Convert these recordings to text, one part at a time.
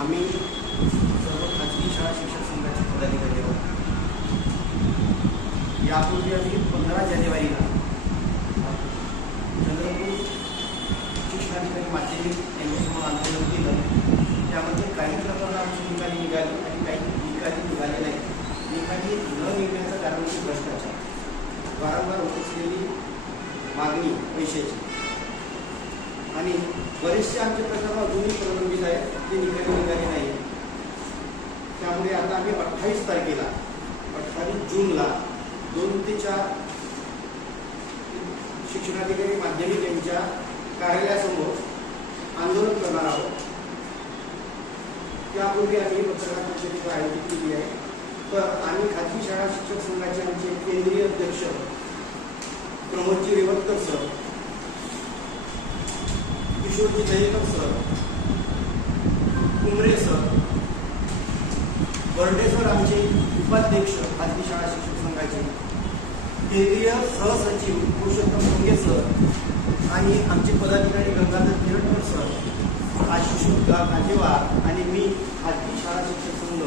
आम्ही सर्व खाजगी शाळा शिक्षक संघाचे पदाधिकारी आहोत. यापूर्वी आम्ही पंधरा जानेवारीला चंद्रपूर शिक्षणाधिकारी माध्यमिक यांच्यासमोर आंदोलन केलं. त्यामध्ये काही प्रकरणं आमची निकाली निघाली आणि काही निकाली निघाले नाही निकाली न निघण्याचं कारण म्हणजे भ्रष्टाचार. वारंवार होत असलेली मागणी पैशाची. आणि बरेचसे आमचे प्रकरण अजूनही प्रलंबित आहेत ते निकाली निघाले नाही त्यामुळे आता आम्ही अठ्ठावीस तारखेला अठ्ठावीस जूनला दोन ते चार शिक्षणाधिकारी माध्यमिक यांच्या कार्यालयासमोर आंदोलन करणार आहोत. त्यापूर्वी आम्ही पत्रकार परिषदेचं आयोजित केली आहे. तर आम्ही खाजगी शाळा शिक्षक संघाचे आमचे केंद्रीय अध्यक्ष Pramodji Revatkar sir Kishorji Dahekar sir Kumre sir Barde sir आमचे उपाध्यक्ष खाजगी शाळा शिक्षक संघाचे केंद्रीय सहसचिव पुरुषोत्तम मुंगे सर आणि आमचे पदाधिकारी गंगाधर किरणकर सर आशिष गा- गाजेवार आणि मी खाजगी शाळा शिक्षक संघ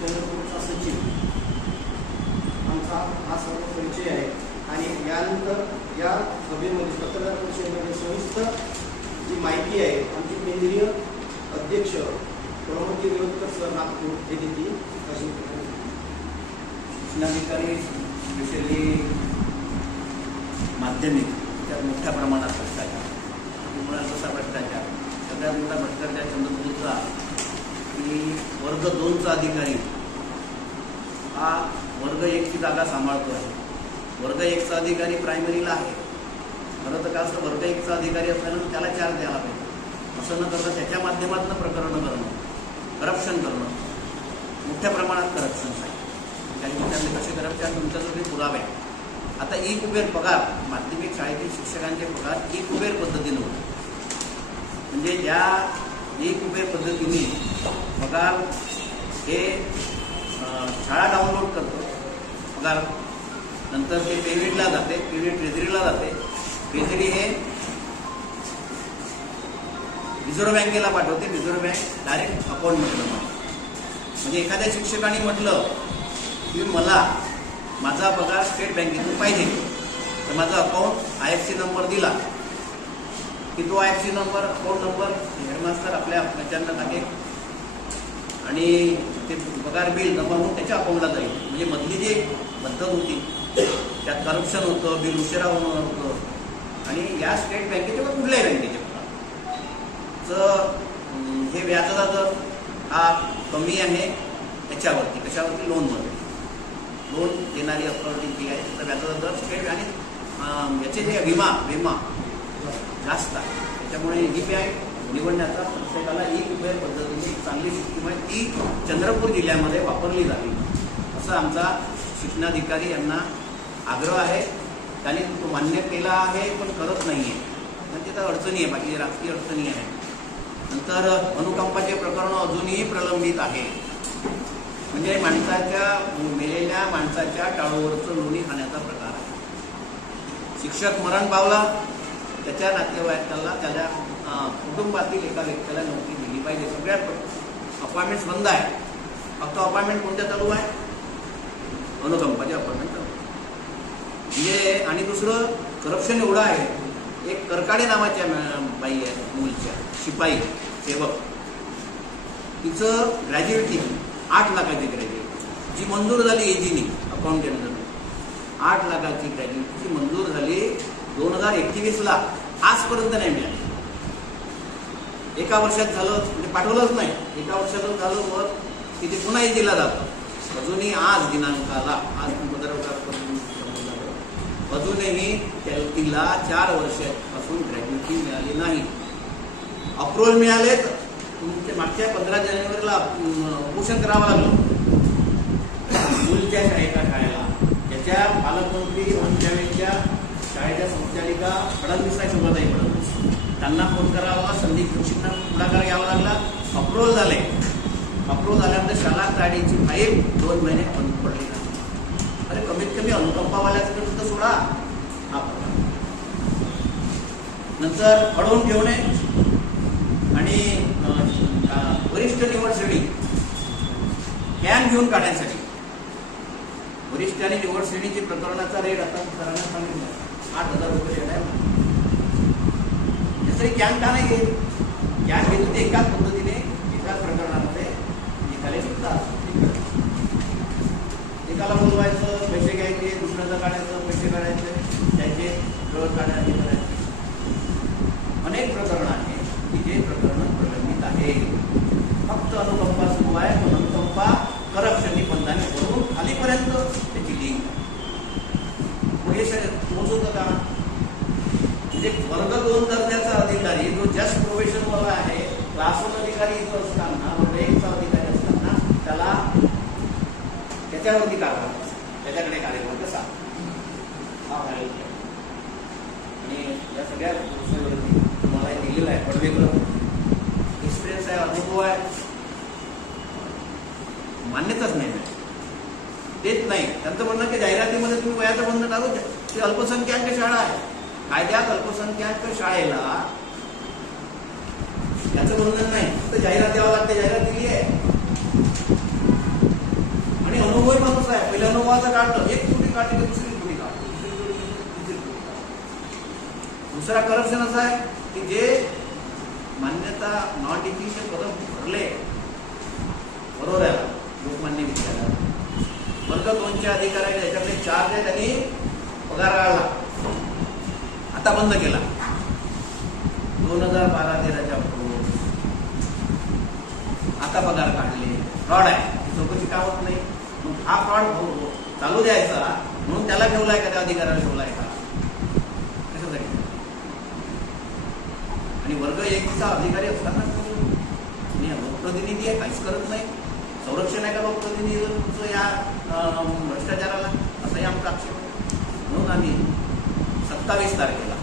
चंद्रपूरचा सचिव आमचा हा सर्व परिचय आहे आणि यानंतर या सभेमध्ये पत्रकार परिषदेमध्ये सविस्तर जी माहिती आहे आमचे केंद्रीय अध्यक्ष प्रमोदजी देवकर सर नागपूर हे देतील अशी शिक्षणाधिकारी स्पेशली माध्यमिक त्यात मोठ्या प्रमाणात भ्रष्टाचार मुळात म्हणाल तसा भ्रष्टाचार? सगळ्यात मोठा भ्रष्टाचार चंद्रपूरचा की वर्ग दोनचा अधिकारी हा वर्ग एकची जागा सांभाळतो आहे वर्ग एकचा अधिकारी प्रायमरीला आहे. खरं तर का असं वर्गाईकचा एकचा अधिकारी असल्यानं त्याला चार्ज द्यायला पाहिजे असं न करणं त्याच्या माध्यमातून प्रकरणं करणं करप्शन करणं मोठ्या प्रमाणात करप्शन आहे त्यांनी विचारले कसे करप्शन तुमच्यासाठी पुरावे. आहे. आता ई कुबेर पगार माध्यमिक शाळेतील शिक्षकांचे पगार ई कुबेर पद्धतीनं होते. म्हणजे ज्या ई कुबेर पद्धतीने पगार हे शाळा डाउनलोड करतो. पगार नंतर ते पेमेंटला जाते पेमेंट ट्रेझरीला जाते. ट्रेझरी हे रिझर्व्ह बँकेला पाठवते रिझर्व्ह बँक डायरेक्ट अकाउंटमध्ये जमा म्हणजे एखाद्या शिक्षकाने म्हटलं की मला माझा पगार स्टेट बँकेतून पाहिजे. तर माझा account I F C number दिला. की तो I F C number account number headmaster आपल्या घरच्यांना टाकेल आणि ते पगार बिल जमा होऊन त्याच्या अकाउंटला जाईल. म्हणजे मधली जी एक पद्धत होती त्यात करप्शन होतं बिल उशिरा होणं होतं आणि या स्टेट बँकेचे किंवा कुठल्याही बँकेचे हे व्याजाचा दर हा कमी आहे याच्यावरती कशावरती लोनमध्ये लोन देणारी अथॉरिटी जी आहे त्याचा व्याजाचा दर स्टेट आणि याचे जे विमा विमा जास्त आहे त्याच्यामुळे पी आय निवडण्याचा प्रत्येकाला ई कुबेर पद्धतीने चांगली सिस्टीम आहे ती चंद्रपूर जिल्ह्यामध्ये वापरली जावी असं आमचा शिक्षणाधिकारी यांना आग्रह आहे. त्यांनी तो मान्य केला आहे पण करत नाही आहे म्हणजे तर अडचणी आहे बाकी राजकीय अडचणी आहे नंतर अनुकंपाचे प्रकरण अजूनही प्रलंबित आहे. म्हणजे माणसाच्या मेलेल्या माणसाच्या टाळूवरचं लोणी खाण्याचा प्रकार आहे. शिक्षक मरण पावला त्याच्या नातेवाईकाला त्याच्या कुटुंबातील एका व्यक्तीला नोकरी दिली पाहिजे. सगळ्यात अपॉइंटमेंट्स बंद आहे. फक्त अपॉइंटमेंट कोणत्या चालू आहे? अनुकंपाचे अपॉइंटमेंट चालू म्हणजे आणि दुसरं करप्शन एवढं आहे. एक करकाडे नावाच्या बाई आहे मूलच्या शिपाई सेवक. तिचं ग्रॅज्युएटी आठ लाखाची ग्रॅज्युएट जी मंजूर झाली एजीनी अकाउंटंट आठ लाखाची ग्रॅज्युएटची मंजूर झाली दोन हजार एकवीसला आजपर्यंत नाही मिळाली. एका वर्षात झालं म्हणजे पाठवलंच नाही. एका वर्षातच झालं वर तिथे पुन्हा एजीला जातं. अजूनही आज दिनांकाला आज अजूनही त्या तिला चार वर्षापासून ग्रॅज्युएटी मिळाली नाही. अप्रुव्हल मिळाले तर मागच्या पंधरा जानेवारीला उपोषण करावं लागलं. मुलच्या शाळेच्या शाळेला. त्याच्या पालकमंत्री पंचायतच्या शाळेच्या संचालिका फडणवीस आहे शोभाताई फडणवीस त्यांना फोन करावा संदीप जोशींना पुढाकार घ्यावा लागला. अप्रुव्हल झाले अप्रुव्हल झाल्यानंतर शाळा गाडीची फाईल दोन महिने बंद पडली. नाही अरे कमीत कमी अनुकंपावाल्याचं सुद्धा सोडा. हा. नंतर अडवून ठेवणे. आणि वरिष्ठ निवड कॅन घेऊन काढण्यासाठी. वरिष्ठ आणि निवड श्रेणीची प्रकरणाचा रेट आता सरांना सांगितलं. आठ हजार रुपये रेट आहे तरी कॅन का नाही घेईल कॅन घेतली ते एकाच पद्धतीने एकाच प्रकरणामध्ये निकाले निघतात. एकाला बोलवायचं पैसे घ्यायचे दुसऱ्याचं काढायचं पैसे काढायचे त्याचे जवळ काढायचे करायचे. अनेक प्रकरण आहे की जे प्रकरण प्रलंबित आहे. फक्त अनुकंपा सुरू आहे तो अनुकंपा करप्शननी बंधाने करून खालीपर्यंत त्याची लिंक पुढे पोहोचवतं का म्हणजे वर्ग दोन दर्जाचा अधिकारी जो जस्ट प्रोबेशन वाला आहे क्लास वन अधिकारी जो असताना वर्ग एकचा अधिकारी असताना त्याला त्याच्यावरती कारभार त्याच्याकडे कार्यक्रम कसा हा आणि या सगळ्या गोष्टीवरती तुम्हाला दिलेला आहे पण वेगळं. एक्सपिरियन्स आहे अनुभव आहे. मान्यताच नाही देत नाही. त्यांचं म्हणणं की जाहिरातीमध्ये तुम्ही वयाचं बंधन टाकू द्या. ती अल्पसंख्याक शाळा आहे. कायद्यात अल्पसंख्याक शाळेला त्याचं बंधन नाही. फक्त जाहिरात द्यावं लागते जाहिरात दिली आहे आणि अनुभवही माणूस आहे काढलं एक कोटी काढली तर दुसरी कोटी काढली दुसरी कोटी तिसरी दुसरा करप्शन असा आहे की जे मान्यता नॉन टिचिंगचे पद भरले बरोबर आहे. लोकमान्य विद्यालयात. वर्ग दोनच्या अधिकाऱ्याने त्याच्याकडे चार जे त्यांनी पगार काढला आता बंद केला. दोन हजार बारा तेराच्या आता पगार काढले. फ्रॉड आहे. चौकशी का होत नाही? मग हा फ्रॉड चालू द्यायचा म्हणून त्याला ठेवलाय का त्या अधिकाऱ्याला ठेवलाय का? कशासाठी? आणि वर्ग एकचा अधिकारी असताना तुम्ही लोकप्रतिनिधी आहे काहीच करत नाही. संरक्षण आहे का लोकप्रतिनिधी तुमचं या भ्रष्टाचाराला? असंही आमचा आक्षेप म्हणून आम्ही सत्तावीस तारखेला